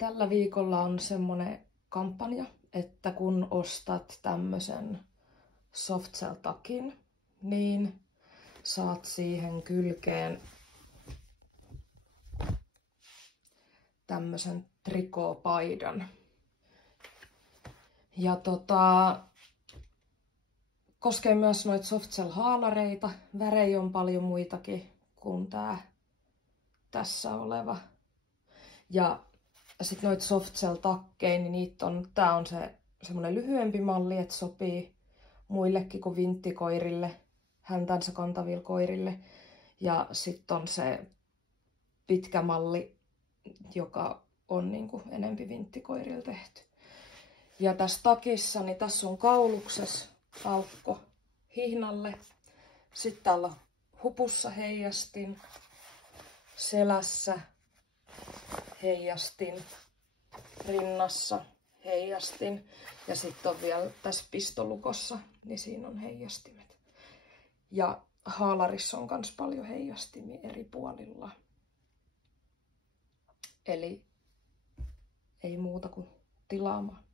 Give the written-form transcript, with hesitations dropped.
tällä viikolla on semmonen kampanja, että kun ostat tämmösen Softcell-takin, niin saat siihen kylkeen tämmösen trikoopaidan. Ja koskee myös noita Softcell-haalareita. Värejä on paljon muitakin kuin tässä oleva. Ja sitten noita Softcell-takkeja, niin tää on semmonen lyhyempi malli, että sopii muillekin kuin vinttikoirille, häntänsä kantaville koirille. Ja sitten on se pitkä malli, joka on niinku enempi vinttikoirille tehty. Ja tässä takissa, niin tässä on kauluksessa aukko hihnalle. Sitten täällä on hupussa heijastin, selässä heijastin, rinnassa heijastin ja sitten on vielä tässä pistolukossa, niin siinä on heijastimet. Ja haalarissa on myös paljon heijastimia eri puolilla. Eli ei muuta kuin tilaamaan.